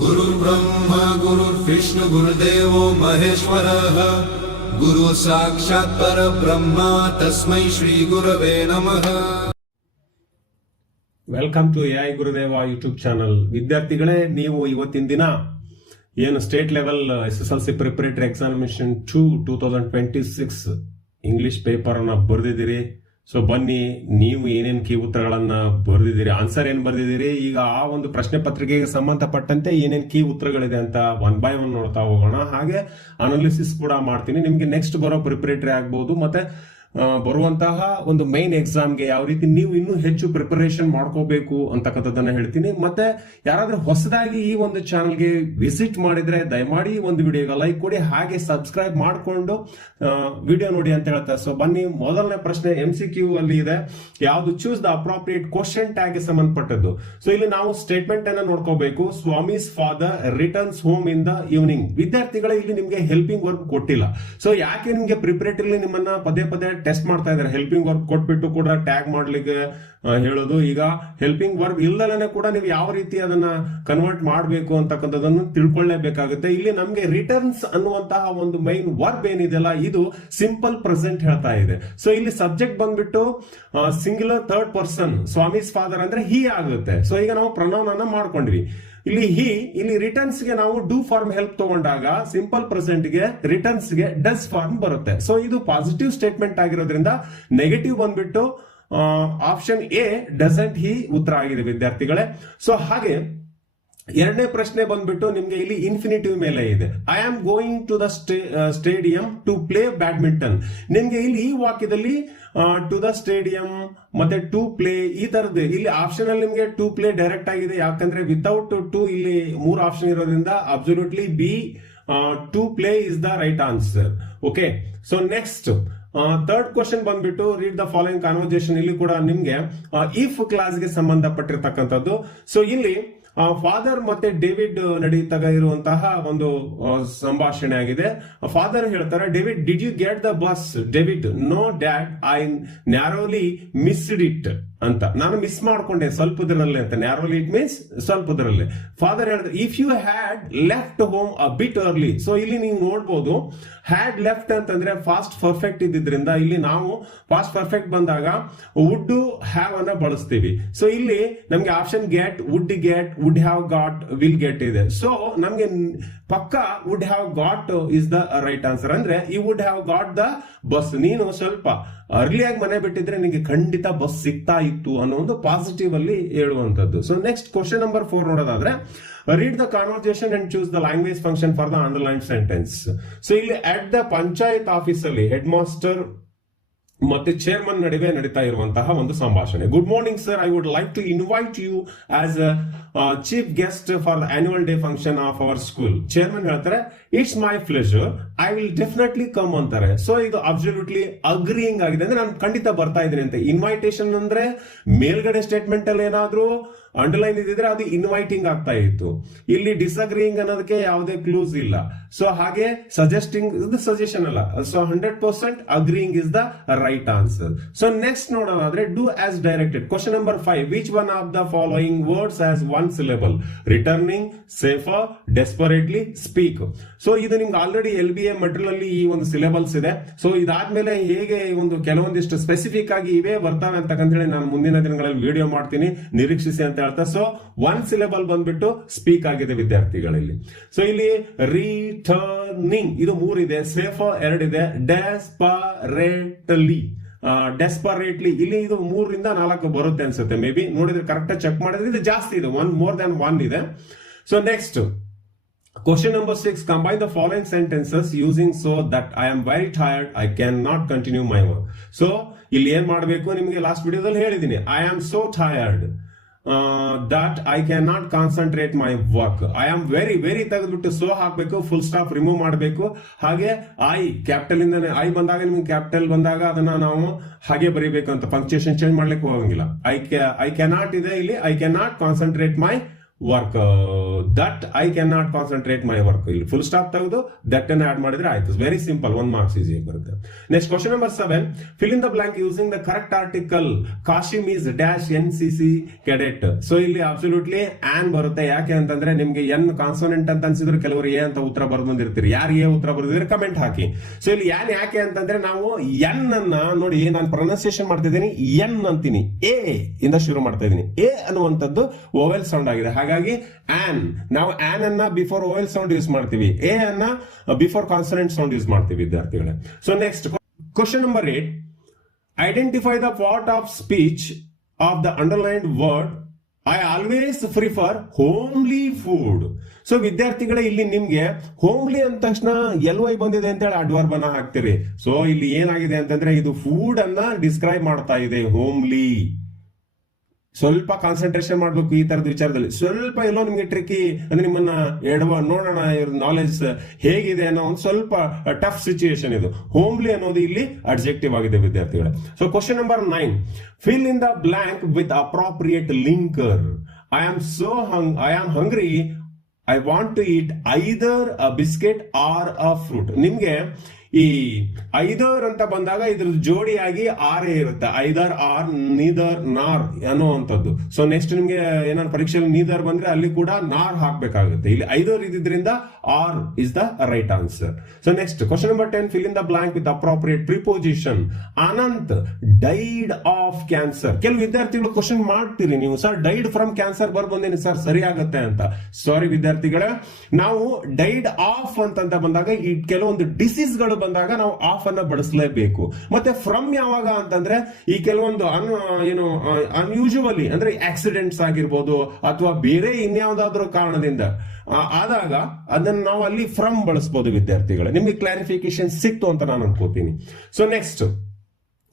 गुरुर्ब्रह्मा गुरुर्विष्णु गुरुदेवो महेश्वरः गुरु साक्षात् परब्रह्म तस्मै ಶ್ರೀ ಗುರವೇ ನಮಃ. Welcome to AI Gurudev YouTube channel. ವಿದ್ಯಾರ್ಥಿಗಳೇ, ನೀವು ಇವತ್ತಿನ ದಿನ ಏನು state level SSLC preparatory examination 2026 English paper ಅನ್ನ ಬರೆದಿದ್ದೀರಿ. ಸೊ ಬನ್ನಿ, ನೀವು ಏನೇನು ಕೀ ಉತ್ತರಗಳನ್ನ ಬರೆದಿದ್ದೀರಿ, ಆನ್ಸರ್ ಏನ್ ಬರೆದಿದ್ದೀರಿ, ಈಗ ಆ ಒಂದು ಪ್ರಶ್ನೆ ಪತ್ರಿಕೆಗೆ ಸಂಬಂಧಪಟ್ಟಂತೆ ಏನೇನು ಕೀ ಉತ್ತರಗಳಿದೆ ಅಂತ ಒನ್ ಬೈ ಒನ್ ನೋಡ್ತಾ ಹೋಗೋಣ. ಹಾಗೆ ಅನಾಲಿಸಿಸ್ ಕೂಡ ಮಾಡ್ತೀನಿ. ನಿಮ್ಗೆ ನೆಕ್ಸ್ಟ್ ಬರೋ ಪ್ರಿಪರೇಟರಿ ಆಗ್ಬಹುದು, ಮತ್ತೆ ಬರುವಂತಹ ಒಂದು ಮೈನ್ ಎಕ್ಸಾಮ್ಗೆ ಯಾವ ರೀತಿ ನೀವು ಇನ್ನೂ ಹೆಚ್ಚು ಪ್ರಿಪರೇಷನ್ ಮಾಡ್ಕೋಬೇಕು ಅಂತಕ್ಕಂಥದ್ದನ್ನ ಹೇಳ್ತೀನಿ. ಮತ್ತೆ ಯಾರಾದ್ರೂ ಹೊಸದಾಗಿ ಈ ಒಂದು ಚಾನಲ್ಗೆ ವಿಸಿಟ್ ಮಾಡಿದ್ರೆ ದಯಮಾಡಿ ಒಂದು ವಿಡಿಯೋಗೆ ಲೈಕ್ ಕೊಡಿ, ಹಾಗೆ ಸಬ್ಸ್ಕ್ರೈಬ್ ಮಾಡಿಕೊಂಡು ವಿಡಿಯೋ ನೋಡಿ ಅಂತ ಹೇಳ್ತಾರೆ. ಸೊ ಬನ್ನಿ, ಮೊದಲನೇ ಪ್ರಶ್ನೆ MCQ ಅಲ್ಲಿ ಇದೆ, ಯಾವುದು choose the appropriate question tag ಗೆ ಸಂಬಂಧಪಟ್ಟದ್ದು. ಸೊ ಇಲ್ಲಿ ನಾವು ಸ್ಟೇಟ್ಮೆಂಟ್ ಅನ್ನ ನೋಡ್ಕೋಬೇಕು. Swami's father returns home in the evening. ವಿದ್ಯಾರ್ಥಿಗಳೇ, ಇಲ್ಲಿ ನಿಮ್ಗೆ ಹೆಲ್ಪಿಂಗ್ ವರ್ಕ್ ಕೊಟ್ಟಿಲ್ಲ. ಸೊ ಯಾಕೆ ನಿಮ್ಗೆ ಪ್ರಿಪರೇಟರಿ ನಿಮ್ಮನ್ನ ಪದೇ ಪದೇ ಟೆಸ್ಟ್ ಮಾಡ್ತಾ ಇದ್ದಾರೆ, ಹೆಲ್ಪಿಂಗ್ ವರ್ಕ್ ಕೊಟ್ಬಿಟ್ಟು ಕೂಡ ಟ್ಯಾಗ್ ಮಾಡ್ಲಿಕ್ಕೆ ಹೇಳೋದು. ಈಗ ಹೆಲ್ಪಿಂಗ್ ವರ್ಕ್ ಇಲ್ಲದಲ್ಲೇ ಕೂಡ ನೀವು ಯಾವ ರೀತಿ ಅದನ್ನ ಕನ್ವರ್ಟ್ ಮಾಡಬೇಕು ಅಂತಕ್ಕಂಥದ್ದನ್ನು ತಿಳ್ಕೊಳ್ಳೇಬೇಕಾಗುತ್ತೆ. ಇಲ್ಲಿ ನಮ್ಗೆ ರಿಟರ್ನ್ಸ್ ಅನ್ನುವಂತಹ ಒಂದು ಮೈನ್ ವರ್ಬ್ ಏನಿದೆಯಲ್ಲ, ಇದು ಸಿಂಪಲ್ ಪ್ರೆಸೆಂಟ್ ಹೇಳ್ತಾ ಇದೆ. ಸೊ ಇಲ್ಲಿ ಸಬ್ಜೆಕ್ಟ್ ಬಂದ್ಬಿಟ್ಟು singular third person, Swami's father ಅಂದ್ರೆ ಹಿ ಆಗುತ್ತೆ. ಸೊ ಈಗ ನಾವು ಪ್ರೊನೌನ್ ಅನ್ನ ಮಾಡ್ಕೊಂಡ್ವಿ. ಇಲ್ಲಿ ರಿಟರ್ನ್ಸ್ ಗೆ ನಾವು ಡೂ ಫಾರ್ಮ್ ಹೆಲ್ಪ್ ತಗೊಂಡಾಗ ಸಿಂಪಲ್ ಪ್ರೆಸೆಂಟ್ ಗೆ ರಿಟರ್ನ್ಸ್ ಗೆ ಡಸ್ ಫಾರ್ಮ್ ಬರುತ್ತೆ. ಸೊ ಇದು ಪಾಸಿಟಿವ್ ಸ್ಟೇಟ್ಮೆಂಟ್ ಆಗಿರೋದ್ರಿಂದ ನೆಗೆಟಿವ್ ಬಂದ್ಬಿಟ್ಟು ಆಪ್ಷನ್ ಎ ಡಸಂಟ್ ಹಿ ಉತ್ತರ ಆಗಿದೆ ವಿದ್ಯಾರ್ಥಿಗಳೇ. ಸೊ ಹಾಗೆ ಎರಡನೇ ಪ್ರಶ್ನೆ ಬಂದ್ಬಿಟ್ಟು ನಿಮ್ಗೆ ಇಲ್ಲಿ ಇನ್ಫಿನಿಟಿವ್ ಮೇಲೆ ಇದೆ. I am going to the stadium to play badminton. ನಿಮ್ಗೆ ಇಲ್ಲಿ ಈ ವಾಕ್ಯದಲ್ಲಿ ಟು ದ ಸ್ಟೇಡಿಯಂ ಮತ್ತೆ ಟು ಪ್ಲೇ ಈ ತರದ್ದು ಇಲ್ಲಿ ಆಪ್ಷನ್ ಅಲ್ಲಿ ನಿಮ್ಗೆ ಟು ಪ್ಲೇ ಡೈರೆಕ್ಟ್ ಆಗಿದೆ. ಯಾಕಂದ್ರೆ ವಿತೌಟ್ ಟು ಇಲ್ಲಿ 3 ಆಪ್ಷನ್ ಇರೋದ್ರಿಂದ absolutely B to play is the right answer. Okay, so next third question ಬಂದ್ಬಿಟ್ಟು ರೀಡ್ ದ ಫಾಲೋಯಿಂಗ್ ಕಾನ್ವರ್ಸೇಷನ್. ಇಲ್ಲಿ ಕೂಡ ನಿಮ್ಗೆ ಇಫ್ ಕ್ಲಾಸ್ ಗೆ ಸಂಬಂಧಪಟ್ಟಿರ್ತಕ್ಕಂಥದ್ದು. ಸೊ ಇಲ್ಲಿ ಫಾದರ್ ಮತ್ತೆ ಡೇವಿಡ್ ನಡೀತಾಗ ಇರುವಂತಹ ಒಂದು ಸಂಭಾಷಣೆ ಆಗಿದೆ. ಫಾದರ್ ಹೇಳ್ತಾರೆ, David did you get the bus? David, no dad, I narrowly missed it ಅಂತ. ನಾನು ಮಿಸ್ ಮಾಡ್ಕೊಂಡೆ ಸ್ವಲ್ಪದರಲ್ಲೇ ಅಂತ. ನ್ಯಾರೋಲಿ ಇಟ್ ಮೀನ್ಸ್ ಸ್ವಲ್ಪದರಲ್ಲೇ. ಫಾದರ್ ಹೇಳಿದ್ರೆ, if you had left home a bit early. So ಇಲ್ಲಿ ನೀವು ನೋಡ್ಬೋದು, ಹ್ಯಾಡ್ ಲೆಫ್ಟ್ ಅಂತಂದ್ರೆ ಫಾಸ್ಟ್ ಪರ್ಫೆಕ್ಟ್ ಇದ್ದಿದ್ರಿಂದ ಇಲ್ಲಿ ನಾವು ಫಾಸ್ಟ್ ಪರ್ಫೆಕ್ಟ್ ಬಂದಾಗ ವುಡ್ ಹ್ಯಾವ್ ಅನ್ನ ಬಳಸ್ತೀವಿ. ಸೊ ಇಲ್ಲಿ ನಮ್ಗೆ option get, wood get, would have got, will get ಇದೆ. ಸೊ ನಮ್ಗೆ ಪಕ್ಕ would have got is the right answer. ಅಂದ್ರೆ ಈ would have got the bus. ನೀನು ಸ್ವಲ್ಪ ಅರ್ಲಿಯಾಗಿ ಮನೆ ಬಿಟ್ಟಿದ್ರೆ ನಿಮಗೆ ಖಂಡಿತ ಬಸ್ ಸಿಗ್ತಾ ಇತ್ತು ಅನ್ನೋ ಒಂದು ಪಾಸಿಟಿವ್ ಅಲ್ಲಿ ಹೇಳುವಂತದ್ದು. ಸೊ ನೆಕ್ಸ್ಟ್ ಕ್ವಶನ್ ನಂಬರ್ 4 ನೋಡೋದಾದ್ರೆ, read the conversation and choose the language function for the underline sentence. So ಇಲ್ಲಿ ಅಟ್ ದ ಪಂಚಾಯತ್ ಆಫೀಸ್ ಅಲ್ಲಿ ಹೆಡ್ ಮಾಸ್ಟರ್ ಮತ್ತೆ ಚೇರ್ಮನ್ ನಡುವೆ ನಡೀತಾ ಇರುವಂತಹ ಒಂದು ಸಂಭಾಷಣೆ. Good morning sir, I would like to invite you as chief guest for the annual day function of our school. Chairman ಹೇಳ್ತಾರೆ, it's my pleasure, I will definitely come ಅಂತಾರೆ. So ಇದು absolutely ಅಗ್ರಿಯಿಂಗ್ ಆಗಿದೆ, ಅಂದ್ರೆ ನಾನು ಖಂಡಿತ ಬರ್ತಾ ಇದ್ದೀನಿ ಅಂತ. ಇನ್ವೈಟೇಷನ್ ಅಂದ್ರೆ ಮೇಲ್ಗಡೆ ಸ್ಟೇಟ್ಮೆಂಟ್ ಅಲ್ಲಿ ಏನಾದ್ರೂ ಅಂಡರ್ಲೈನ್ ಇದ್ದಿದ್ರೆ ಅದು ಇನ್ವೈಟಿಂಗ್ ಆಗ್ತಾ ಇತ್ತು. ಇಲ್ಲಿ ಡಿಸ್ಅಗ್ರಿಯಿಂಗ್ ಅನ್ನೋದಕ್ಕೆ ಯಾವುದೇ ಕ್ಲೂಸ್ ಇಲ್ಲ. ಸೊ ಹಾಗೆ ಸಜೆಸ್ಟಿಂಗ್ ಇದು ಸಜೆಷನ್ ಅಲ್ಲ. So 100% agreeing is the right answer. So next ನೋಡೋದಾದ್ರೆ, do as directed. Question number 5, which one of the following words has one syllable? Returning, safer, desperately, speak. So ಇದು ನಿಮ್ಗೆ already LBA material ಅಲ್ಲಿ ಈ ಒಂದು syllables ಇದೆ. So ಇದಾದ್ಮೇಲೆ ಹೇಗೆ ಒಂದು ಕೆಲವೊಂದಿಷ್ಟು ಸ್ಪೆಸಿಫಿಕ್ ಆಗಿ ಇವೇ ಬರ್ತಾವೆ ಅಂತಕ್ಕಂತ ಹೇಳಿ ನಾನು ಮುಂದಿನ ದಿನಗಳಲ್ಲಿ ವಿಡಿಯೋ ಮಾಡ್ತೀನಿ, ನಿರೀಕ್ಷಿಸಿ ಅಂತ ಹೇಳ್ತಾ. ಸೊ ಒನ್ ಸಿಲೆಬಲ್ ಬಂದ್ಬಿಟ್ಟು ಸ್ಪೀಕ್ ಆಗಿದೆ ವಿದ್ಯಾರ್ಥಿಗಳಲ್ಲಿ. ಸೊ ಇಲ್ಲಿ ರಿಟರ್ನಿಂಗ್ ಇದು 3 ಇದೆ, ಸೇಫರ್ 2 ಇದೆ, ಡೆಸ್ಪರೇಟ್ಲಿ ಇಲ್ಲಿ ಇದು 3 ರಿಂದ 4 ಬರುತ್ತೆ ಅನ್ಸುತ್ತೆ. ಮೇ ಬಿ ನೋಡಿದ್ರೆ ಕರೆಕ್ಟ್ ಚೆಕ್ ಮಾಡಿದ್ರೆ ಇದು ಜಾಸ್ತಿ ಇದೆ, ಮೋರ್ ದನ್ 1 ಇದೆ. So next question number 6, combine the following sentences using so that I am very tired, I can not continue my work. So ಇಲ್ಲಿ ಏನ್ ಮಾಡಬೇಕು, ನಿಮಗೆ ಲಾಸ್ಟ್ ವಿಡಿಯೋದಲ್ಲಿ ಹೇಳಿದೀನಿ, I am so tired that I cannot concentrate my work. I am very ತೆಗೆದ್ಬಿಟ್ಟು so ಹಾಕ್ಬೇಕು, full stop remove ಮಾಡಬೇಕು. ಹಾಗೆ ಐ ಕ್ಯಾಪಿಟಲ್ ಇಂದಾನೆ ಐ ಬಂದಾಗ ನಿಮ್ಗೆ ಕ್ಯಾಪಿಟಲ್ ಬಂದಾಗ ಅದನ್ನ ನಾವು ಹಾಗೆ ಬರೀಬೇಕು ಅಂತ, ಪಂಕ್ಚುಯೇಷನ್ ಚೇಂಜ್ ಮಾಡ್ಲಿಕ್ಕೆ ಹೋಗಂಗಿಲ್ಲ. ಐ ಕ್ಯಾನಾಟ್ ಇದೆ ಇಲ್ಲಿ, I cannot concentrate my work that I can not concentrate my work. ಇಲ್ಲಿ ಫುಲ್ ಸ್ಟಾಪ್ ತೆಗೆದು ದಟ್ ಅನ್ನು ಆಡ್ ಮಾಡಿದ್ರೆ ಆಯ್ತು. ವೆರಿ ಸಿಂಪಲ್, 1 ಮಾರ್ಕ್ಸ್ ಈಸಿ ಬರುತ್ತೆ. Next question number 7, fill in the blank using the correct article. Kasim is dash NCC cadet. So ಇಲ್ಲಿ absolutely an ಬರುತ್ತೆ. ಯಾಕೆ ಅಂತಂದ್ರೆ ನಿಮ್ಗೆ ಎನ್ ಕಾನ್ಸೋನೆಂಟ್ ಅಂತ ಅನ್ಸಿದ್ರೆ ಕೆಲವರು ಎ ಅಂತ ಉತ್ತರ ಬರೆದು ಬಂದಿರ್ತೀರಿ. ಯಾರು ಎ ಉತ್ತರ ಬರೆದಿದ್ರೆ ಕಮೆಂಟ್ ಹಾಕಿ. ಸೊ ಇಲ್ಲಿ ಯಾನ್ ಯಾಕೆ ಅಂತಂದ್ರೆ ನಾವು ಎನ್ ಅನ್ನ ನೋಡಿ, ನಾನು ಪ್ರೊನೌನ್ಸಿಯೇಷನ್ ಮಾಡ್ತಿದ್ದೀನಿ, ಎನ್ ಅಂತೀನಿ, ಎ ಇಂದ ಶುರು ಮಾಡ್ತಾ ಇದ್ದೀನಿ. ಎ ಅನ್ನುವಂಥದ್ದು ಓವೆಲ್ ಸೌಂಡ್ ಆಗಿದೆ. ಹಾಗಾಗಿ ಆನ್, ನಾವು ಆನ್ ಅನ್ನ ಬಿಫೋರ್ ಓವೆಲ್ ಸೌಂಡ್ ಯೂಸ್ ಮಾಡ್ತೀವಿ, ಎ ಅನ್ನ ಬಿಫೋರ್ ಕಾನ್ಸನೆಂಟ್ ಸೌಂಡ್ ಯೂಸ್ ಮಾಡ್ತೀವಿ ವಿದ್ಯಾರ್ಥಿಗಳೇ. So next question number 8, identify the part of speech of the underlined word I always prefer homely food. So ವಿದ್ಯಾರ್ಥಿಗಳೇ, ಇಲ್ಲಿ ನಿಮ್ಗೆ ಹೋಮ್ಲಿ ಅಂದ ತಕ್ಷಣ LY ಬಂದಿದೆ ಅಂತ ಹೇಳಿ ಅಡ್ವರ್ಬ್ ಅನ್ನ ಹಾಕ್ತಿರಿ. ಸೊ ಇಲ್ಲಿ ಏನಾಗಿದೆ ಅಂತಂದ್ರೆ ಇದು ಫುಡ್ ಅನ್ನ ಡಿಸ್ಕ್ರೈಬ್ ಮಾಡ್ತಾ ಇದೆ, ಹೋಮ್ಲಿ. ಸ್ವಲ್ಪ ಕಾನ್ಸಂಟ್ರೇಷನ್ ಮಾಡ್ಬೇಕು ಈ ತರದ ವಿಚಾರದಲ್ಲಿ. ಸ್ವಲ್ಪ ಎಲ್ಲೋ ನಿಮ್ಗೆ ಟ್ರಿಕಿ ಅಂದ್ರೆ ನಿಮ್ಮನ್ನ ನೋಡೋಣ ಇವ್ರ ನಾಲೆಜ್ ಹೇಗಿದೆ ಅನ್ನೋ ಒಂದು ಸ್ವಲ್ಪ ಟಫ್ ಸಿಚುಯೇಷನ್ ಇದು. ಹೋಮ್ಲಿ ಅನ್ನೋದು ಇಲ್ಲಿ ಅಡ್ಜೆಕ್ಟಿವ್ ಆಗಿದೆ ವಿದ್ಯಾರ್ಥಿಗಳೇ. So question number 9, fill in the blank with appropriate linker. I am hungry, I want to eat either a biscuit or a fruit. ನಿಮ್ಗೆ ಈ ಐದರ್ ಅಂತ ಬಂದಾಗ ಇದ್ರ ಜೋಡಿಯಾಗಿ ಆರ್ ಇರುತ್ತೆ, ಐದರ್ ಆರ್, ನೀದರ್ ನಾರ್ ಅನ್ನುವಂಥದ್ದು. ಸೊ ನೆಕ್ಸ್ಟ್ ನಿಮ್ಗೆ ಏನಾದ್ರು ಪರೀಕ್ಷೆಯಲ್ಲಿ ನೀದರ್ ಬಂದ್ರೆ ಅಲ್ಲಿ ಕೂಡ ನಾರ್ ಹಾಕ್ಬೇಕಾಗುತ್ತೆ. ಇಲ್ಲಿ ಐದರ್ ಇದ್ರಿಂದ or is the right answer. So next question number 10, fill in the blank with appropriate preposition. Anant died of cancer. ಕೆಲವು ವಿದ್ಯಾರ್ಥಿಗಳು ಕ್ವಶನ್ ಮಾಡ್ತೀರಿ ನೀವು, ಸರ್ ಡೈಡ್ ಫ್ರಮ್ ಕ್ಯಾನ್ಸರ್ ಬಂದೇನೆ ಸರ್ ಸರಿ ಆಗುತ್ತೆ ಅಂತ. ಸಾರಿ ವಿದ್ಯಾರ್ಥಿಗಳೇ, ನಾವು ಡೈಡ್ ಆಫ್ ಅಂತ ಬಂದಾಗ ಈ ಕೆಲವೊಂದು ಡಿಸೀಸ್ಗಳು ಬಂದಾಗ ನಾವು ಆಫ್ ಅನ್ನ ಬಳಸಲೇಬೇಕು. ಮತ್ತೆ ಫ್ರಮ್ ಯಾವಾಗ ಅಂತಂದ್ರೆ ಈ ಕೆಲವೊಂದು ಅನ್ಯೂಶುವಲಿ ಅಂದ್ರೆ ಆಕ್ಸಿಡೆಂಟ್ಸ್ ಆಗಿರ್ಬೋದು ಅಥವಾ ಬೇರೆ ಇನ್ಯಾವುದಾದ್ರೂ ಕಾರಣದಿಂದ ಆದಾಗ ಅದನ್ನ ನಾವು ಅಲ್ಲಿ ಫ್ರಮ್ ಬಳಸಬಹುದು ವಿದ್ಯಾರ್ಥಿಗಳೇ. ನಿಮ್ಗೆ ಕ್ಲಾರಿಫಿಕೇಶನ್ ಸಿಕ್ತು ಅಂತ ನಾನು ಅನ್ಕೋತೀನಿ. So next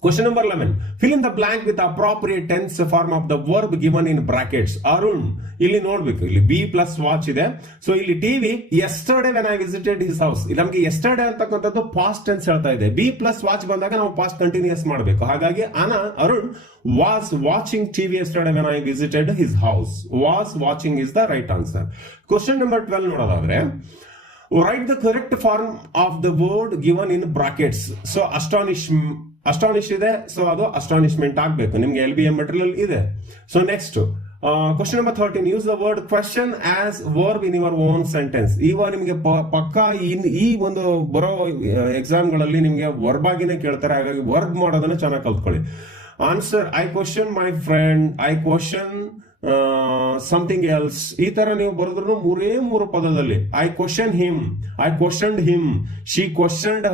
question number 11, fill in the blank with appropriate tense form of the verb given in brackets. Arun, ಇಲ್ಲಿ ನೋಡ್ಬೇಕು, ಇಲ್ಲಿ ಬಿ ಪ್ಲಸ್ ವಾಚ್ ಇದೆ. ಸೊ ಇಲ್ಲಿ TV yesterday when I visited his house. ಇಲ್ಲಿ ನಮಗೆ ಯೆಸ್ಟರ್ಡೇ ಅಂತಕ್ಕಂಥದ್ದು ಪಾಸ್ಟ್ ಟೆನ್ಸ್ ಹೇಳ್ತಾ ಇದೆ. ಬಿ ಪ್ಲಸ್ ವಾಚ್ ಬಂದಾಗ ನಾವು ಪಾಸ್ಟ್ ಕಂಟಿನ್ಯೂಸ್ ಮಾಡಬೇಕು. ಹಾಗಾಗಿ Arun was watching TV yesterday when I visited his house. Was watching is the right answer. Question number 12 ನೋಡೋದಾದ್ರೆ, write the correct form of the word given in brackets. So ಅಸ್ಟಾನಿಶ್ ಇದೆ, so ಅದು ಅಸ್ಟಾನಿಶ್ಮೆಂಟ್ ಆಗ್ಬೇಕು. ನಿಮ್ಗೆ LBM material ಇದೆ. So next question number 13, use the word question as verb in your own sentence. ಈಗ ನಿಮ್ಗೆ ಪಕ್ಕಾ ಈ ಒಂದು ಬರೋ ಎಕ್ಸಾಮ್ಗಳಲ್ಲಿ ನಿಮ್ಗೆ ವರ್ಬ್ ಆಗಿನೇ ಕೇಳ್ತಾರೆ. ಹಾಗಾಗಿ ವರ್ಬ್ ಮಾಡೋದನ್ನ ಚೆನ್ನಾಗಿ ಕಲ್ತ್ಕೊಳ್ಳಿ. Answer, I question my friend, I question something else. ಈ ತರ ನೀವು ಬರೆದ್ರು 3 ಪದದಲ್ಲಿ I question him, I questioned him, she questioned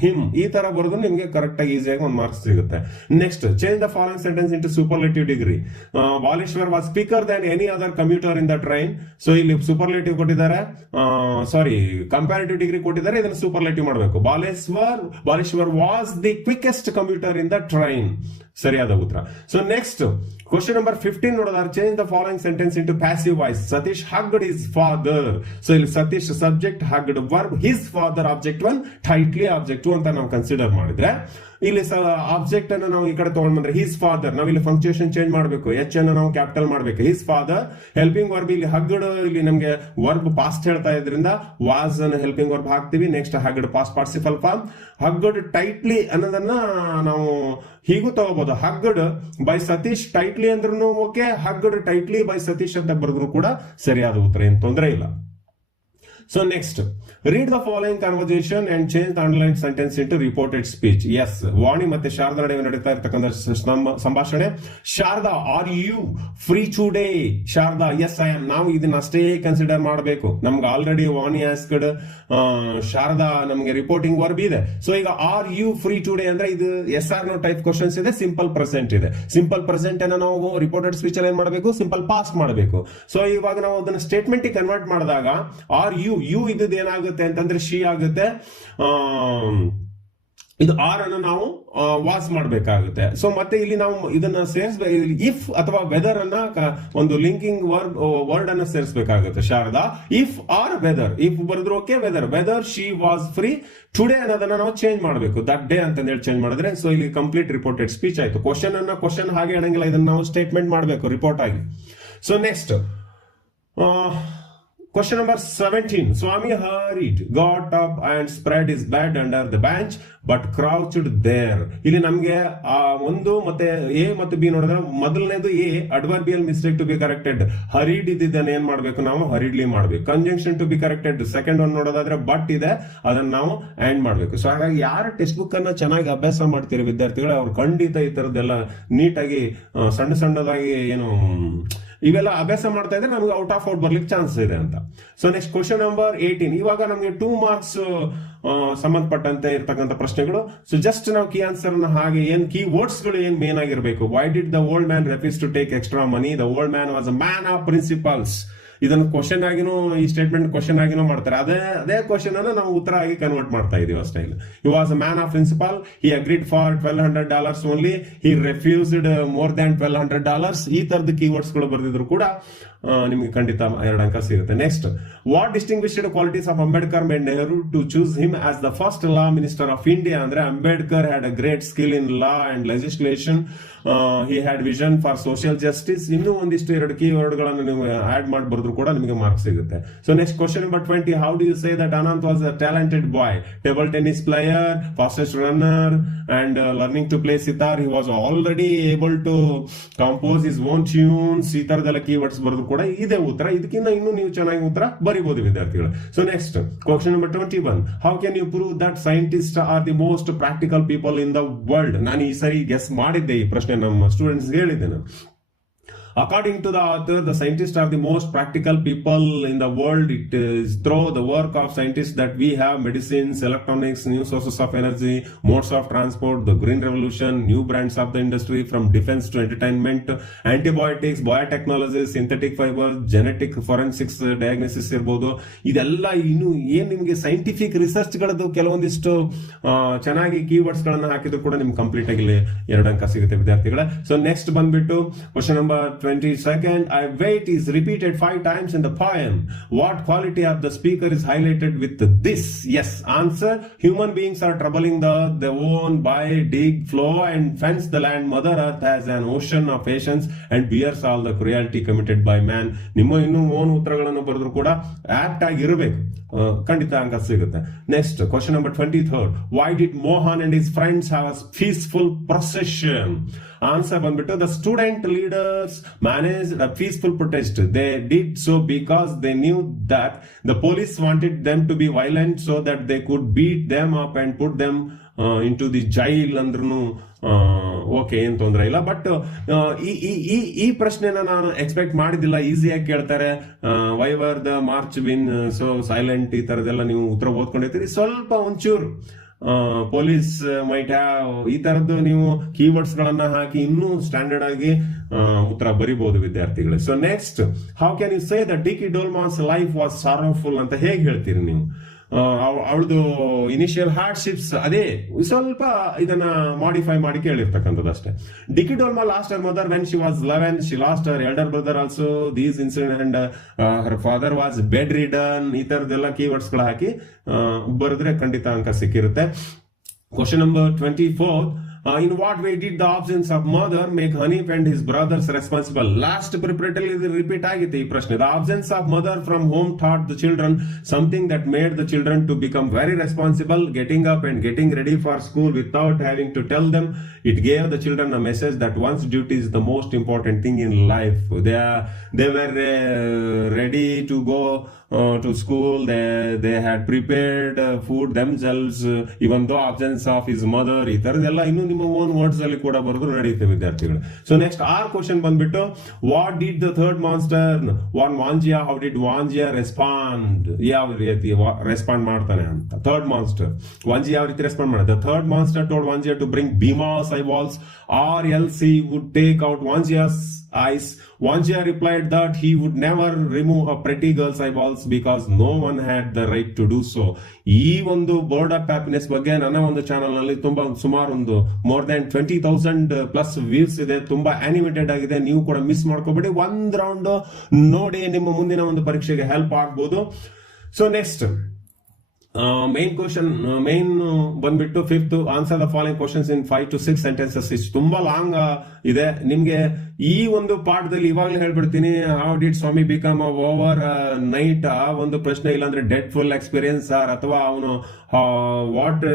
him, ಈ ತರ ಬರೆದು ನಿಮ್ಗೆ ಕರೆಕ್ಟ್ ಆಗಿ ಈಸಿಯಾಗಿ 1 ಮಾರ್ಕ್ಸ್ ಸಿಗುತ್ತೆ. Next, change the following sentence into superlative degree. Baleshwar was speaker than any other commuter in the train. So ಇಲ್ಲಿ ಸೂಪರ್ಲೇಟಿವ್ ಕೊಟ್ಟಿದ್ದಾರೆ, ಕಂಪ್ಯಾರಿಟಿವ್ ಡಿಗ್ರಿ ಕೊಟ್ಟಿದ್ದಾರೆ, ಇದನ್ನ ಸೂಪರ್ಲೇಟಿವ್ ಮಾಡಬೇಕು. Baleshwar was the quickest commuter in the train, ಸರಿಯಾದ ಉತ್ತರ. ಸೊ ನೆಕ್ಸ್ಟ್ ಕ್ವಶನ್ ನಂಬರ್ 15 ನೋಡೋದಾದ್ರೆ, change the following sentence into passive voice. Satish hugged his father. So ಇಲ್ಲಿ Satish subject, hugged verb, his father object 1, tightly object 2 ಅಂತ ನಾವು consider ಮಾಡಿದ್ರೆ, ಇಲ್ಲಿ object ಅನ್ನು ನಾವು ಈ ಕಡೆ ತಗೊಂಡ್ ಬಂದ್ರೆ ಹಿಸ್ ಫಾದರ್, ನಾವು ಇಲ್ಲಿ ಫಂಕ್ಷನ್ ಚೇಂಜ್ ಮಾಡಬೇಕು, ಎಚ್ ಅನ್ನು ನಾವು ಕ್ಯಾಪಿಟಲ್ ಮಾಡಬೇಕು. ಹಿಸ್ ಫಾದರ್ ಹೆಲ್ಪಿಂಗ್ ವರ್ಬ್, ಇಲ್ಲಿ ಹಗ್ಡ್, ಇಲ್ಲಿ ನಮಗೆ ವರ್ಬ್ ಪಾಸ್ಟ್ ಹೇಳ್ತಾ ಇದ್ರಿಂದ ವಾಸ್ ಅನ್ನು ಹೆಲ್ಪಿಂಗ್ ವರ್ಬ್ ಹಾಕ್ತಿವಿ. Next hugged past participle form. Hugged tightly ಅನ್ನೋದನ್ನ ನಾವು ಹೀಗೂ ತಗೋಬಹುದು, ಹಗ್ಡ್ ಬೈ ಸತೀಶ್ ಟೈಟ್ಲಿ ಅಂದ್ರೂ okay, hugged tightly by Satish ಅಂತ ಬರೆದ್ರು ಕೂಡ ಸರಿಯಾದ ಉತ್ತರ, ಏನು ತೊಂದರೆ ಇಲ್ಲ. So next, read the following conversation and change the underlined sentence into reported speech. Yes, ವಾಣಿ ಮತ್ತೆ ಶಾರದಾ ನಡುವೆ ನಡೀತಾ ಇರತಕ್ಕಂಥ ಸಂಭಾಷಣೆ. Sharada, are you free today? Sharada, yes I am. ನಾವು ಇದನ್ನ ಅಷ್ಟೇ ಕನ್ಸಿಡರ್ ಮಾಡಬೇಕು. ನಮ್ಗೆ ಆಲ್ರೆಡಿ ವಾಣಿ ಆಸ್ಕ್ಡ್, ಶಾರದಾ ನಮ್ಗೆ ರಿಪೋರ್ಟಿಂಗ್ ವರ್ಬ್ ಇದೆ. ಸೊ ಈಗ ಆರ್ ಯು ಫ್ರೀ ಟುಡೇ ಅಂದ್ರೆ ಇದು yes or no type questions ಇದೆ, ಸಿಂಪಲ್ ಪ್ರೆಸೆಂಟ್ ಇದೆ. ಸಿಂಪಲ್ ಪ್ರೆಸೆಂಟ್ ಅನ್ನ ನಾವು ರಿಪೋರ್ಟೆಡ್ ಸ್ಪೀಚ್ ಅಲ್ಲಿ ಏನ್ ಮಾಡಬೇಕು, ಸಿಂಪಲ್ ಪಾಸ್ಟ್ ಮಾಡಬೇಕು. ಸೊ ಇವಾಗ ನಾವು ಅದನ್ನ ಸ್ಟೇಟ್ಮೆಂಟ್ ಕನ್ವರ್ಟ್ ಮಾಡಿದಾಗ ಆರ್ ಯು ಇದ್ದು ಏನಾಗುತ್ತೆ ಅಂತಂದ್ರೆ ಶಿ ಆಗುತ್ತೆ, ಇದು ಆರ್ ಅನ್ನು ನಾವು ವಾಸ್ ಮಾಡಬೇಕಾಗುತ್ತೆ. ಸೊ ಮತ್ತೆ ಇಲ್ಲಿ ನಾವು ಇದನ್ನ ಸೇರಿಸಬೇಕು, ಇಫ್ ಅಥವಾ ವೆದರ್ ಅನ್ನ ಒಂದು ಲಿಂಕಿಂಗ್ ವರ್ಡ್ ಅನ್ನ ಸೇರಿಸಬೇಕಾಗುತ್ತೆ. Sharada, if or whether, if ಬರೆದ್ರು okay, whether she was free today ಅನ್ನೋದನ್ನ ನಾವು ಚೇಂಜ್ ಮಾಡಬೇಕು, ದಟ್ ಡೇ ಅಂತ ಹೇಳಿ ಚೇಂಜ್ ಮಾಡಿದ್ರೆ ಸೊ ಇಲ್ಲಿ ಕಂಪ್ಲೀಟ್ ರಿಪೋರ್ಟೆಡ್ ಸ್ಪೀಚ್ ಆಯ್ತು. ಕ್ವಶನ್ ಹಾಗೆ ಹೇಳಂಗಿಲ್ಲ, ಇದನ್ನ ನಾವು ಸ್ಟೇಟ್ಮೆಂಟ್ ಮಾಡಬೇಕು ರಿಪೋರ್ಟ್ ಆಗಿ. So next Question number 17. Swami hurried, got up and spread his bed under the bench, but crouched there. ಇಲ್ಲಿ ನಮ್ಗೆ ಒಂದು ಮತ್ತೆ ಎ ಮತ್ತು ಬಿ ನೋಡಿದ್ರೆ ಮೊದಲನೇದು A adverbial mistake to be corrected. Hurried ಇದ್ದಿದ್ದನ್ನ ಏನ್ ಮಾಡ್ಬೇಕು ನಾವು ಹರಿಡ್ಲಿ ಮಾಡ್ಬೇಕು. Conjunction to be corrected second one ನೋಡೋದಾದ್ರೆ ಬಟ್ ಇದೆ, ಅದನ್ನ ನಾವು ಆ್ಯಂಡ್ ಮಾಡ್ಬೇಕು. ಸೊ ಹಾಗಾಗಿ ಯಾರು ಟೆಕ್ಸ್ಟ್ ಬುಕ್ ಅನ್ನ ಚೆನ್ನಾಗಿ ಅಭ್ಯಾಸ ಮಾಡ್ತೀರಿ ವಿದ್ಯಾರ್ಥಿಗಳು, ಅವ್ರು ಖಂಡಿತ ಈ ತರದ್ದೆಲ್ಲ ನೀಟಾಗಿ ಸಣ್ಣದಾಗಿ ಏನು ಇವೆಲ್ಲ ಅಭ್ಯಾಸ ಮಾಡ್ತಾ ಇದ್ರೆ ನಮ್ಗೆ ಔಟ್ ಆಫ್ ಔಟ್ ಬರ್ಲಿಕ್ಕೆ ಚಾನ್ಸ್ ಇದೆ ಅಂತ. So next question number 18. ಇವಾಗ ನಮಗೆ 2 ಮಾರ್ಕ್ಸ್ ಸಂಬಂಧಪಟ್ಟಂತೆ ಇರ್ತಕ್ಕಂಥ ಪ್ರಶ್ನೆಗಳು. ಸೊ ಜಸ್ಟ್ ನಾವು ಕೀ ಆನ್ಸರ್ ಹಾಗೆ ಏನ್ ಕೀ ವರ್ಡ್ಸ್ ಗಳು ಏನ್ ಮೇನ್ ಆಗಿರಬೇಕು. Why did the old man refuse to take extra money? The old man was a man of principles. ಇದನ್ನು ಕ್ವಶನ್ ಆಗಿನೂ ಈ ಸ್ಟೇಟ್ಮೆಂಟ್ ಕ್ವಶನ್ ಆಗಿನೂ ಮಾಡ್ತಾರೆ. ಅದೇ ಕ್ವಶನ್ ಅನ್ನು ನಾವು ಉತ್ತರ ಆಗಿ ಕನ್ವರ್ಟ್ ಮಾಡ್ತಾ ಇದೀವಿ ಅಷ್ಟೇ. He was a man of principle. He agreed for $1,200 only. He refused more than $1,200. ಈ ತರದ ಕೀವರ್ಡ್ಸ್ ಗಳು ಬರೆದಿದ್ರು ಕೂಡ ನಿಮಗೆ ಖಂಡಿತ 2 ಅಂಕ ಸಿಗುತ್ತೆ. Next, what distinguished qualities of Ambedkar made Nehru to choose him as the first law minister of India? ಅಂದ್ರೆ Ambedkar had a great skill in law and legislation. He had vision for social justice. ಇನ್ನೂ ಒಂದಿಷ್ಟು 2 keyword ಗಳನ್ನು ನೀವು add ಮಾಡಿ ಬರೆದ್ರು ಕೂಡ ನಿಮಗೆ marks ಸಿಗುತ್ತೆ. So next question number 20. How do you say that Anant was a talented boy? Table tennis player, fastest runner and learning to play sitar. He was already able to compose his own tunes. ಈ ತರದೆಲ್ಲ keywords ಬರೆದ್ರು ಕೂಡ ಇದೆ ಉತ್ತರ. ಇದಕ್ಕಿಂತ ಇನ್ನೂ ನೀವು ಚೆನ್ನಾಗಿ ಉತ್ತರ ಬರೀಬಹುದು ವಿದ್ಯಾರ್ಥಿಗಳು. So next question number 21. How can you prove that scientist are the most practical people in the world? ನಾನು ಈ ಸರಿ ಗೆಸ್ ಮಾಡಿದ್ದೆ, ಈ ಪ್ರಶ್ನೆ ನಮ್ಮ ಸ್ಟೂಡೆಂಟ್ಸ್ ಹೇಳಿದ್ದೆ ನಾನು. According to the author, the scientists are the most practical people in the world. It is through the work of scientists that we have medicines, electronics, new sources of energy, modes of transport, the green revolution, new brands of the industry, from defense to entertainment, antibiotics, biotechnology, synthetic fiber, genetic forensics, diagnosis ಇರಬಹುದು. ಇದೆಲ್ಲ ಇನ್ನು ಏನ್ ನಿಮಗೆ scientific research ಗಳದ್ದು ಕೆಲವೊಂದಿಷ್ಟು ಚೆನ್ನಾಗಿ keywords ಗಳನ್ನ ಹಾಕಿದ್ರು ಕೂಡ ನಿಮ್ಗೆ ಕಂಪ್ಲೀಟ್ ಆಗಿ 2 ಅಂಕ ಸಿಗುತ್ತೆ ವಿದ್ಯಾರ್ಥಿಗಳೇ. ಸೊ ನೆಕ್ಸ್ಟ್ ಬಂದ್ಬಿಟ್ಟು question number 22nd. I wait is repeated 5 times in the poem. What quality of the speaker is highlighted with this? Yes. Answer: human beings are troubling the earth. They own, buy, dig, flow and fence the land. Mother Earth has an ocean of patience and bears all the cruelty committed by man. ನಿಮ್ಮ ಇನ್ನೂ own ಉತ್ತರಗಳನ್ನು ಬರೆದ್ರು ಕೂಡ apt ಆಗಿರಬೇಕು, ಖಂಡಿತ ಅಂಕ ಸಿಗುತ್ತೆ. Next question number 23rd. Why did Mohan and his friends have a peaceful procession? Answer ಬಂದ್ಬಿಟ್ಟು the student leaders managed a peaceful protest. They did so because they knew that the police wanted them to be violent so that they could beat them up and put them into the jail. ಅಂದ್ರೂ okay, ಏನ್ ತೊಂದರೆ ಇಲ್ಲ. But ಈ ಪ್ರಶ್ನೆನ ನಾನು expect ಮಾಡಿದ್ದಿಲ್ಲ. ಈಸಿಯಾಗಿ ಕೇಳ್ತಾರೆ. Why were the march win so silent, ಈ ತರದೆಲ್ಲ ನೀವು ಉತ್ತರ ಓದ್ಕೊಂಡಿರ್ತೀರಿ. ಸ್ವಲ್ಪ ಒಂಚೂರು ಪೊಲೀಸ್ ಮೈಟ್ ಹ್ಯಾವ್ ಈ ತರದ್ದು ನೀವು ಕೀವರ್ಡ್ಸ್ ಗಳನ್ನ ಹಾಕಿ ಇನ್ನೂ ಸ್ಟ್ಯಾಂಡರ್ಡ್ ಆಗಿ ಉತ್ತರ ಬರಿಬಹುದು ವಿದ್ಯಾರ್ಥಿಗಳೇ. So next, how can you say that D K. Dolma's life was sorrowful ಅಂತ ಹೇಗೆ ಹೇಳ್ತೀರಿ ನೀವು? ಅವಳದು ಇನಿಷಿಯಲ್ ಹಾರ್ಡ್ಶಿಪ್ಸ್ ಅದೇ ಸ್ವಲ್ಪ ಇದನ್ನ ಮಾಡಿಫೈ ಮಾಡಿ ಕೇಳಿರ್ತಕ್ಕಂಥದ್ದು ಅಷ್ಟೇ. D K. Dolma lost her mother when she was 11. She lost her elder brother also. These incident and her father was bedridden. ಈ ತರದೆಲ್ಲ ಕೀವರ್ಡ್ಸ್ ಗಳು ಹಾಕಿ ಬರೆದ್ರೆ ಖಂಡಿತ ಅಂಕ ಸಿಕ್ಕಿರುತ್ತೆ. Question number 24. In what way did the absence of mother make Hanif and his brothers responsible? Last preparatory repeat ಆಗಿತ್ತು ಈ ಪ್ರಶ್ನೆ. The absence of mother from home taught the children something that made the children to become very responsible, getting up and getting ready for school without having to tell them. It gave the children a message that one's duty is the most important thing in life. They were ready to go to school. They had prepared food themselves, even though absence of his mother. ಈ ತರದೆಲ್ಲ ಇನ್ನು ನಿಮ್ಮ own words ಅಲ್ಲಿ ಕೂಡ ಬರೆದ್ರು ನಡೆಯುತ್ತೆ ವಿದ್ಯಾರ್ಥಿಗಳು. So next question ಬಂದ್ಬಿಟ್ಟು, what did the third monster want Wanjia? How did Wanjia respond? ಯಾವ ರೀತಿ ರೆಸ್ಪಾಂಡ್ ಮಾಡ್ತಾನೆ ಅಂತ. ಥರ್ಡ್ ಮಾನ್ಸ್ಟರ್ ವಾಂಜಿಯಾ ಯಾವ ರೀತಿ ರೆಸ್ಪಾಂಡ್ ಮಾಡಿದೆ? The third monster told Vanjia to bring Bhima's eyeballs or else he would take out Vanjia's eyes. Vanjia replied that he would never remove a pretty girl's eyeballs because no one had the right to do so. ಈ ಒಂದು bird of happiness ಬಗ್ಗೆ ನನ್ನ ಒಂದು channel ನಲ್ಲಿ ತುಂಬಾ ಸುಮಾರು ಒಂದು more than 20,000+ views ಇದೆ. ತುಂಬಾ ಆನಿಮೇಟೆಡ್ ಆಗಿದೆ. ನೀವು ಕೂಡ ಮಿಸ್ ಮಾಡ್ಕೋಬೇಡಿ. ಒಂದ್ ರೌಂಡ್ ನೋಡಿ, ನಿಮ್ಮ ಮುಂದಿನ ಒಂದು ಪರೀಕ್ಷೆಗೆ ಹೆಲ್ಪ್ ಆಗ್ಬೋದು. ಸೊ ನೆಕ್ಸ್ಟ್ ಮೇನ್ ಕ್ವಶನ್ ಬಂದ್ಬಿಟ್ಟು fifth answer the following questions in 5 to 6 sentences. ಇಷ್ಟು ತುಂಬಾ ಲಾಂಗ್ ಇದೆ. ನಿಮ್ಗೆ ಈ ಒಂದು ಪಾಠದಲ್ಲಿ ಇವಾಗಲೇ ಹೇಳ್ಬಿಡ್ತೀನಿ, how did Swami become overnight ಆ ಒಂದು ಪ್ರಶ್ನೆ, ಇಲ್ಲಾಂದ್ರೆ ಡೆಡ್ ಫುಲ್ ಎಕ್ಸ್ಪೀರಿಯನ್ಸ್ ಅಥವಾ ಅವನು ವಾಟ್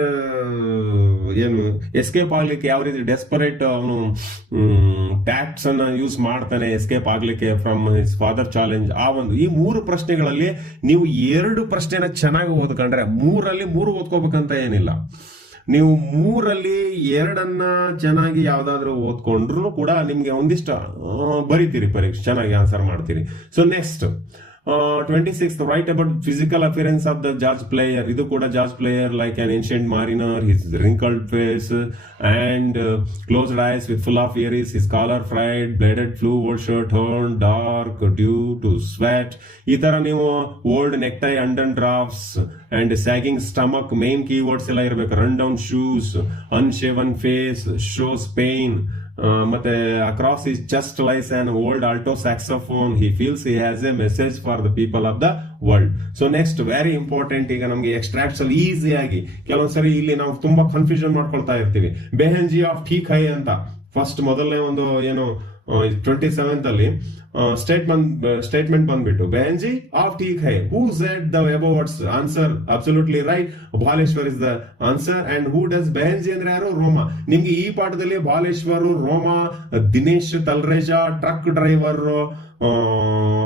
ಏನು ಎಸ್ಕೇಪ್ ಆಗ್ಲಿಕ್ಕೆ ಯಾವ ರೀತಿ ಡೆಸ್ಪರೇಟ್ ಅವನು ಟ್ಯಾಕ್ಸ್ ಅನ್ನ ಯೂಸ್ ಮಾಡ್ತಾನೆ ಎಸ್ಕೇಪ್ ಆಗ್ಲಿಕ್ಕೆ ಫ್ರಮ್ ಹಿಸ್ ಫಾದರ್ ಚಾಲೆಂಜ್, ಆ ಒಂದು ಈ 3 ಪ್ರಶ್ನೆಗಳಲ್ಲಿ ನೀವು 2 ಪ್ರಶ್ನೆನ ಚೆನ್ನಾಗಿ ಓದ್ಕೊಂಡ್ರೆ 3ರಲ್ಲಿ 3 ಓದ್ಕೋಬೇಕಂತ ಏನಿಲ್ಲ. ನೀವು 3ರಲ್ಲಿ 2 ಚೆನ್ನಾಗಿ ಯಾವ್ದಾದ್ರು ಓದ್ಕೊಂಡ್ರು ಕೂಡ ನಿಮ್ಗೆ ಒಂದಿಷ್ಟು ಬರೀತೀರಿ, ಪರೀಕ್ಷೆ ಚೆನ್ನಾಗಿ ಆನ್ಸರ್ ಮಾಡ್ತೀರಿ. So next 26th, write about physical appearance of the judge player. ಇದು ಕೂಡ judge player like an ancient mariner, his wrinkled face and closed eyes with full of ears, his collar fried, bladed flew, old shirt torn, dark due to sweat. ಈ ತರ ನೀವು old necktie, undone drafts and sagging stomach, main keywords ಎಲ್ಲ ಇರಬೇಕು. run down shoes, unshaven face, shows pain. ಮತ್ತೆ across his chest lies on old Alto saxophone, he feels he has A message for the people of the world. So next very important, ಈಗ ನಮಗೆ extracts ಅಲ್ಲಿ ಈಸಿಯಾಗಿ ಕೆಲವೊಂದ್ಸರಿ ಇಲ್ಲಿ ನಾವು ತುಂಬಾ confusion ಮಾಡ್ಕೊಳ್ತಾ ಇರ್ತೀವಿ. ಬೆಹೆನ್ಜಿ ಆಫ್ ಠೀಕ್ ಹೈ ಅಂತ ಫಸ್ಟ್ ಮೊದಲನೇ ಒಂದು ಏನು 27th ಅಲ್ಲಿ ಸ್ಟೇಟ್ಮೆಂಟ್ ಬಂದ್ಬಿಟ್ಟು ಬೆಹೆನ್ಜಿ ಆಫ್ ಠೀಕ್ ಹೈ, who said the above words, answer absolutely right, Baleshwar is the answer. And who does ಬೆಹೆನ್ಜಿ ಅಂದ್ರೆ ಯಾರು? ರೋಮಾ. ನಿಮ್ಗೆ ಈ ಪಾಠದಲ್ಲಿ Baleshwar, Roma, Dinesh Talreja, truck driver,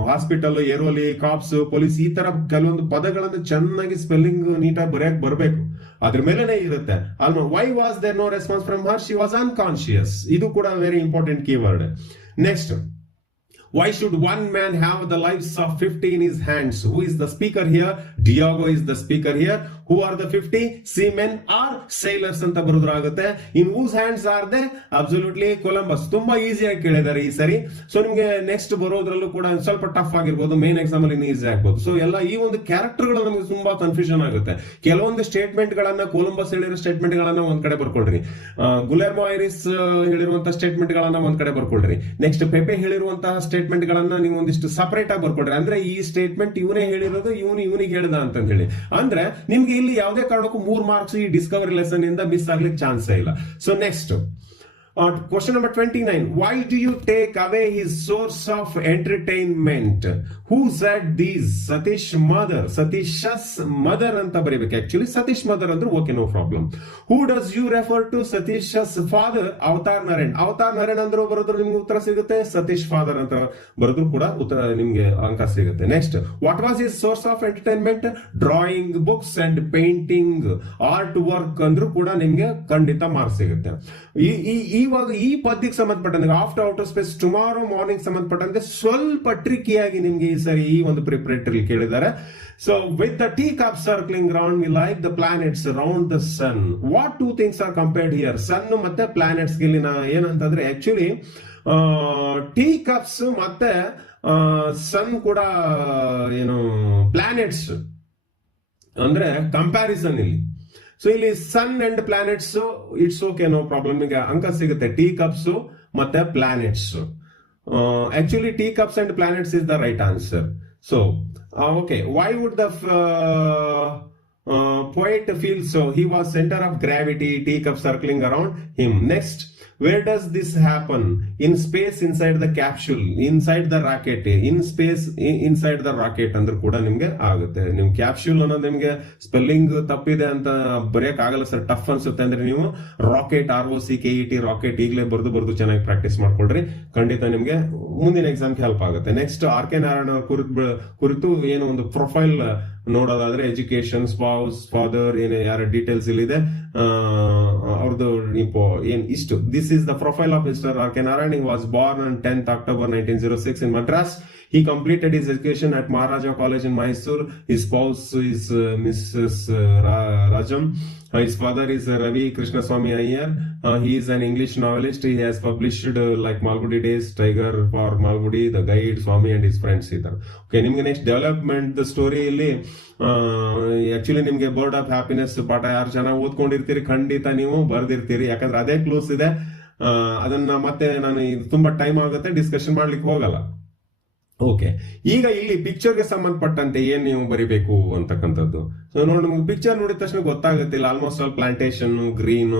hospital, Airoli, cops, police, ಈ ತರ ಕೆಲವೊಂದು ಪದಗಳನ್ನು ಚೆನ್ನಾಗಿ ಸ್ಪೆಲ್ಲಿಂಗ್ ನೀಟಾಗಿ ಬರೆಯಕ್ ಬರ್ಬೇಕು. ಅದ್ರ ಮೇಲೆನೆ ಇರುತ್ತೆ. Why was there no response from her, she was unconscious. ಇದು ಕೂಡ very important keyword. Next, why should one man have the lives of 50 in his hands? Who is the speaker here? Diogo is the speaker here. Who are the 50? Seamen or sailors ಅಂತ ಬರೋದ್ರಾಗುತ್ತೆ. In whose hands are they? Absolutely Columbus. ತುಂಬಾ ಈಸಿಯಾಗಿ ಕೇಳಿದ್ದಾರೆ ಈ ಸರಿ. So ನಿಮ್ಗೆ next ಬರೋದ್ರಲ್ಲೂ ಕೂಡ ಸ್ವಲ್ಪ tough ಆಗಿರ್ಬೋದು, ಮೇನ್ ಎಕ್ಸಾಮ್ ಅಲ್ಲಿ ಈಸಿ ಆಗ್ಬೋದು. ಸೊ ಎಲ್ಲ ಈ ಒಂದು ಕ್ಯಾರೆಕ್ಟರ್ ಗಳು ನಮಗೆ ತುಂಬಾ ಕನ್ಫ್ಯೂಷನ್ ಆಗುತ್ತೆ. ಕೆಲವೊಂದು ಸ್ಟೇಟ್ಮೆಂಟ್ ಗಳನ್ನ, ಕೊಲಂಬಸ್ ಹೇಳಿರೋ ಸ್ಟೇಟ್ಮೆಂಟ್ ಗಳನ್ನ ಒಂದ್ ಕಡೆ ಬರ್ಕೊಳ್ರಿ, ಗುಲೆರ್ಮೋ ಐರಿಸ್ ಹೇಳಿರುವಂತಹ ಸ್ಟೇಟ್ಮೆಂಟ್ ಗಳನ್ನ ಒಂದ್ ಕಡೆ ಬರ್ಕೊಳ್ರಿ. ನೆಕ್ಸ್ಟ್ ಪೆಪೆ ಹೇಳಿರುವಂತಹ ಸ್ಟೇಟ್ಮೆಂಟ್ ಗಳನ್ನ ನೀವು ಒಂದಿಷ್ಟು ಸಪರೇಟ್ ಆಗಿ ಬರ್ಕೊಡ್ರಿ. ಅಂದ್ರೆ ಈ ಸ್ಟೇಟ್ಮೆಂಟ್ ಇವನೇ ಹೇಳಿರೋದು, ಇವನಿಗೆ ಹೇಳಿದ ಅಂತ ಹೇಳಿ. ಅಂದ್ರೆ ನಿಮ್ಗೆ ಇಲ್ಲಿ ಯಾವುದೇ ಕಾರಣಕ್ಕೂ 3 ಮಾರ್ಕ್ಸ್ ಈ ಡಿಸ್ಕವರಿ ಲೆಸನ್ ಇಂದ ಮಿಸ್ ಆಗ್ಲಿಕ್ಕೆ ಚಾನ್ಸ್ ಇಲ್ಲ. So next question number 29, why do you take away his source of entertainment? Who said these? Satish mother, Satish's mother anta ಬರಿಬೇಕು. actually Satish mother ಅಂದ್ರೆ okay, no problem. Who does you refer to? Satish's father, Avatar Narayan. Avatar Narayan ಅಂದ್ರೆ ಬರೋದ್ರ ನಿಮ್ಗೆ ಉತ್ತರ ಸಿಗುತ್ತೆ. Satish father ಅಂತ ಬರೋದ್ರು ಕೂಡ ಉತ್ತರ ನಿಮ್ಗೆ ಅಂಕ ಸಿಗುತ್ತೆ. Next, what was his source of entertainment? drawing, books and painting, art work ಅಂದ್ರೂ ಕೂಡ ನಿಮ್ಗೆ ಖಂಡಿತ ಮಾರ್ಕ್ಸ್ ಸಿಗುತ್ತೆ. ಇವಾಗ ಈ ಪದ್ಯಕ್ಕೆ ಸಂಬಂಧಪಟ್ಟಂಗೆ after outer space tomorrow morning ಸಂಬಂಧಪಟ್ಟಂಗೆ ಸ್ವಲ್ಪ ಟ್ರಿಕಿಯಾಗಿ ನಿಮ್ಗೆ ಈ ಸರಿ ಈ ಒಂದು ಪ್ರಿಪರೇಟರಿ ಕೇಳಿದ್ದಾರೆ. So with the tea cup circling round we like the planets round the sun. What two things are compared here? Sun ಮತ್ತೆ ಪ್ಲಾನೆಟ್ಸ್ ಗೆ ಏನಂತಂದ್ರೆ ಆಕ್ಚುಲಿ ಟೀ ಕಪ್ಸ್ ಮತ್ತೆ ಸನ್ ಕೂಡ ಏನು ಪ್ಲಾನೆಟ್ಸ್ ಅಂದ್ರೆ ಕಂಪ್ಯಾರಿಸನ್ ಇಲ್ಲಿ. ಸೊ ಇಲ್ಲಿ sun and planets it's okay, no problem. ಈಗ ಅಂಕ ಸಿಗುತ್ತೆ ಟೀ ಕಪ್ಸ್ ಮತ್ತೆ planets. Actually tea cups and planets is the right answer. So okay, why would the poet feel so? He was center of gravity, teacup circling around him. Next, where does this happen? In space, inside the capsule, inside the rocket. In space, inside the rocket ಅಂದ್ರೆ ಕೂಡ ನಿಮ್ಗೆ ಆಗುತ್ತೆ. ನೀವು capsule ಅನ್ನೋದು ನಿಮ್ಗೆ spelling ತಪ್ಪಿದೆ ಅಂತ ಬರೆಯಕ್ ಆಗಲ್ಲ ಸರ್, ಟಫ್ ಅನ್ಸುತ್ತೆ ಅಂದ್ರೆ ನೀವು ರಾಕೆಟ್, ROCKET ರಾಕೆಟ್ ಈಗಲೇ ಬರ್ದು ಚೆನ್ನಾಗಿ ಪ್ರಾಕ್ಟೀಸ್ ಮಾಡ್ಕೊಳ್ರಿ, ಖಂಡಿತ ನಿಮ್ಗೆ ಮುಂದಿನ ಎಕ್ಸಾಮ್ಗೆ ಹೆಲ್ಪ್ ಆಗುತ್ತೆ. ನೆಕ್ಸ್ಟ್, ಆರ್ ಕೆ ನಾರಾಯಣ ಕುರಿತು ಏನು ಒಂದು ಪ್ರೊಫೈಲ್ ನೋಡೋದಾದ್ರೆ ಎಜುಕೇಶನ್, ಸ್ಪೌಸ್, ಫಾದರ್, ಏನು ಯಾರ ಡೀಟೇಲ್ಸ್ ಇಲ್ಲಿದೆ, ಅವ್ರದ್ದು ಏನ್ ಇಷ್ಟು. This is the profile of mister R K Narayan. He was born on 10th October 1906 in Madras. He completed his education at Maharaja College in Mysore. His spouse is Mrs. Rajam. His father is Ravi Krishnaswamy Iyer. He is an English novelist. He has published like Malgudi Days, Tiger for Malgudi, The Guide, Swami and his friends. Okay, ನಿಮ್ಗೆ next development the story ಇಲ್ಲಿ actually ನಿಮ್ಗೆ bird of happiness ಪಾಠ ಯಾರು ಚೆನ್ನಾಗಿ ಓದ್ಕೊಂಡಿರ್ತೀರಿ ಖಂಡಿತ ನೀವು ಬರ್ದಿರ್ತೀರಿ, ಯಾಕಂದ್ರೆ ಅದೇ ಕ್ಲೋಸ್ ಇದೆ. ಅದನ್ನ ಮತ್ತೆ ನಾನು ತುಂಬಾ ಟೈಮ್ ಆಗುತ್ತೆ ಡಿಸ್ಕಷನ್ ಮಾಡ್ಲಿಕ್ಕೆ ಹೋಗಲ್ಲ. ಓಕೆ, ಈಗ ಇಲ್ಲಿ ಪಿಕ್ಚರ್ಗೆ ಸಂಬಂಧಪಟ್ಟಂತೆ ಏನ್ ನೀವು ಬರಿಬೇಕು ಅಂತಕ್ಕಂಥದ್ದು. ಸೊ ನೋಡಿ, ನಿಮ್ಗೆ ಪಿಕ್ಚರ್ ನೋಡಿದ ತಕ್ಷಣ ಗೊತ್ತಾಗುತ್ತೆ. Almost all plantation, green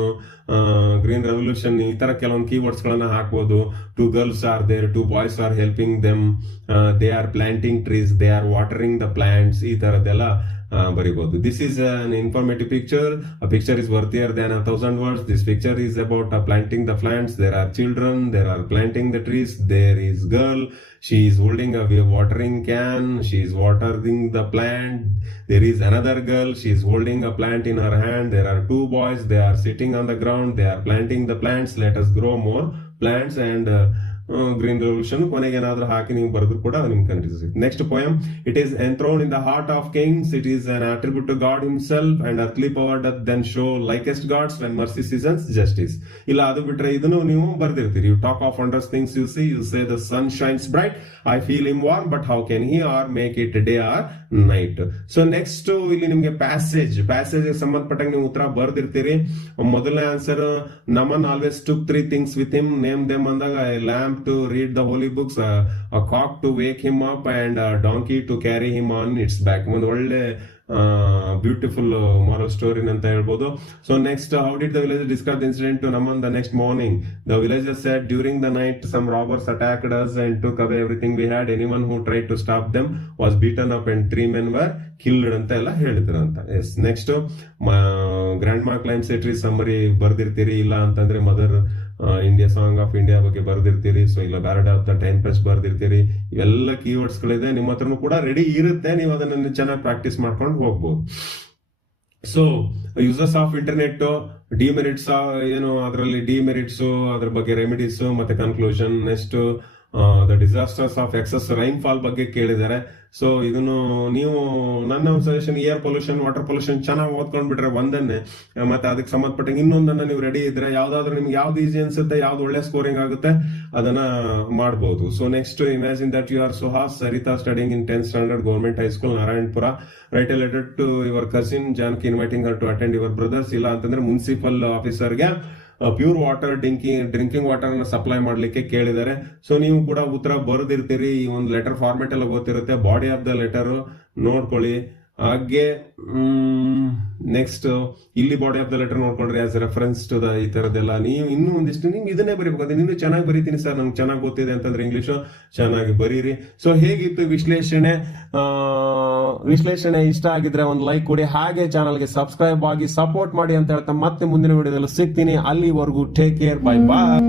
revolution, ಈ ತರ ಕೆಲವೊಂದು ಕೀವರ್ಡ್ಸ್ ಗಳನ್ನ ಹಾಕ್ಬೋದು. 2 girls are there, 2 boys are helping them, they are planting trees, they are watering the plants, ಈ ತರದ್ದೆಲ್ಲ ಬರಿಬಹುದು. This is an informative picture. A picture is worthier than 1,000 words. This picture is about planting the plants. There are children, there are planting the trees. There is girl, she is holding a watering can, she is watering the plant. There is another girl, she is holding a plant in her hand. There are 2 boys, they are sitting on the ground, they are planting the plants. Let us grow more plants and green revolution ಕೊನೆಗೆ ಏನಾದ್ರೂ ಹಾಕಿ ನೀವು ಬರೆದ್ರು ಕೂಡ ನಿಮ್ಗೆ confuse. Next poem, it is enthroned in the heart of kings, it is an attribute to God himself and earthly power doth then show likest God's when mercy seasons justice. ಇಲ್ಲ ಅದು ಬಿಟ್ರೆ ಇದನ್ನು ನೀವು ಬರ್ದಿರ್ತೀರಿ. You talk of wonders things you see, you say the sun shines bright, I feel him warm, but how can he or make it day or night. So next ಇಲ್ಲಿ ನಿಮ್ಗೆ passage ಸಂಬಂಧಪಟ್ಟಂಗೆ ನೀವು ಉತ್ತರ ಬರ್ದಿರ್ತೀರಿ. ಮೊದಲನೇ answer, Naman always took 3 things with him, name them ಅಂದಾಗ a lamp to read the holy books, a cock to wake him up, and a donkey to carry him on its back. ಒಂದು ಒಳ್ಳೆ beautiful moral story ಅಂತ ಹೇಳ್ಬೋದು. So next, how did the villager describe the incident to Naman the next morning? The villager said, during the night some robbers attacked us and took away everything we had. Anyone who tried to stop them was beaten up and 3 men were killed ಅಂತ ಎಲ್ಲ ಹೇಳಿದ್ರು ಅಂತ. S, next, grand ಮಾ climbs a tree summary ಬರ್ದಿರ್ತೀರಿ. ಇಲ್ಲ ಅಂತಂದ್ರೆ mother India song of India ಬಗ್ಗೆ ಬರ್ದಿರ್ತೀರಿ. So ಇಲ್ಲ ಬ್ಯಾರಡ್ of the time press ಬರ್ದಿರ್ತೀರಿ. ಇವೆಲ್ಲ ಕೀವರ್ಡ್ಸ್ ಗಳಿದೆ, ನಿಮ್ಮ ಹತ್ರನೂ ಕೂಡ ರೆಡಿ ಇರುತ್ತೆ. ನೀವು ಅದನ್ನ ಚೆನ್ನಾಗಿ ಪ್ರಾಕ್ಟೀಸ್ ಮಾಡ್ಕೊಂಡು ಹೋಗ್ಬೋದು. So uses of internet, demerits ಏನು, ಅದರಲ್ಲಿ ಡಿಮೆರಿಟ್ಸ್, ಅದ್ರ ಬಗ್ಗೆ ರೆಮಿಡೀಸ್ ಮತ್ತೆ conclusion. Next, the disasters of excess rainfall ಬಗ್ಗೆ ಕೇಳಿದ್ದಾರೆ. ಸೊ ಇದನ್ನು ನೀವು, ನನ್ನ suggestion, air pollution, water pollution ಚೆನ್ನಾಗಿ ಓದ್ಕೊಂಡ್ ಬಿಟ್ರೆ ಒಂದನ್ನೇ, ಮತ್ತೆ ಅದಕ್ಕೆ ಸಂಬಂಧಪಟ್ಟ ಇನ್ನೊಂದನ್ನ ನೀವು ರೆಡಿ ಇದ್ರೆ ಯಾವ್ದಾದ್ರು ನಿಮ್ಗೆ ಯಾವ್ದು ಈಸಿ ಅನ್ಸುತ್ತೆ, ಯಾವ್ದು ಒಳ್ಳೆ ಸ್ಕೋರಿಂಗ್ ಆಗುತ್ತೆ ಅದನ್ನ ಮಾಡಬಹುದು. So next, imagine that you are Suhas Sarita studying in 10th standard government high school Narayanapura. Write a letter to your cousin Janaki inviting her to attend your brother's. ಇಲ್ಲ ಅಂತಂದ್ರೆ ಮುನ್ಸಿಪಲ್ ಆಫೀಸರ್ಗೆ pure water drinking water supply ಮಾಡ್ಲಿಕ್ಕೆ ಕೇಳಿದ್ದಾರೆ. So ನೀವು ಕೂಡ ಉತ್ತರ ಬರೆದಿರ್ತೀರಿ. ಈ ಒಂದು ಲೆಟರ್ ಫಾರ್ಮೆಟ್ ಎಲ್ಲ ಗೊತ್ತಿರುತ್ತೆ. ಬಾಡಿ ಆಫ್ ದ ಲೆಟರ್ ನೋಡ್ಕೊಳ್ಳಿ. ಹಾಗೆ ನೆಕ್ಸ್ಟ್, ಇಲ್ಲಿ ಬಾಡಿ ಆಫ್ ದ ಲೆಟರ್ ನೋಡ್ಕೊಂಡ್ರೆ ಆಸ್ ರೆಫರೆನ್ಸ್ ಟು ದ, ಈ ತರದೆಲ್ಲ ನೀವು ಇನ್ನೂ ಒಂದಿಷ್ಟು ನಿಮ್ಗೆ ಇದನ್ನೇ ಬರೀಬೇಕು. ಅದೇ ಇನ್ನೂ ಚೆನ್ನಾಗಿ ಬರೀತೀನಿ ಸರ್, ನಂಗೆ ಚೆನ್ನಾಗಿ ಗೊತ್ತಿದೆ ಅಂತಂದ್ರೆ ಇಂಗ್ಲಿಷ್ ಚೆನ್ನಾಗಿ ಬರೀರಿ. ಸೊ ಹೇಗಿತ್ತು ವಿಶ್ಲೇಷಣೆ ಇಷ್ಟ ಆಗಿದ್ರೆ ಒಂದು ಲೈಕ್ ಕೊಡಿ, ಹಾಗೆ ಚಾನಲ್ಗೆ ಸಬ್ಸ್ಕ್ರೈಬ್ ಆಗಿ ಸಪೋರ್ಟ್ ಮಾಡಿ ಅಂತ ಹೇಳ್ತಾ ಮತ್ತೆ ಮುಂದಿನ ವಿಡಿಯೋದಲ್ಲಿ ಸಿಗ್ತೀನಿ. ಅಲ್ಲಿವರೆಗೂ ಟೇಕ್ ಕೇರ್, ಬೈ ಬಾಯ್.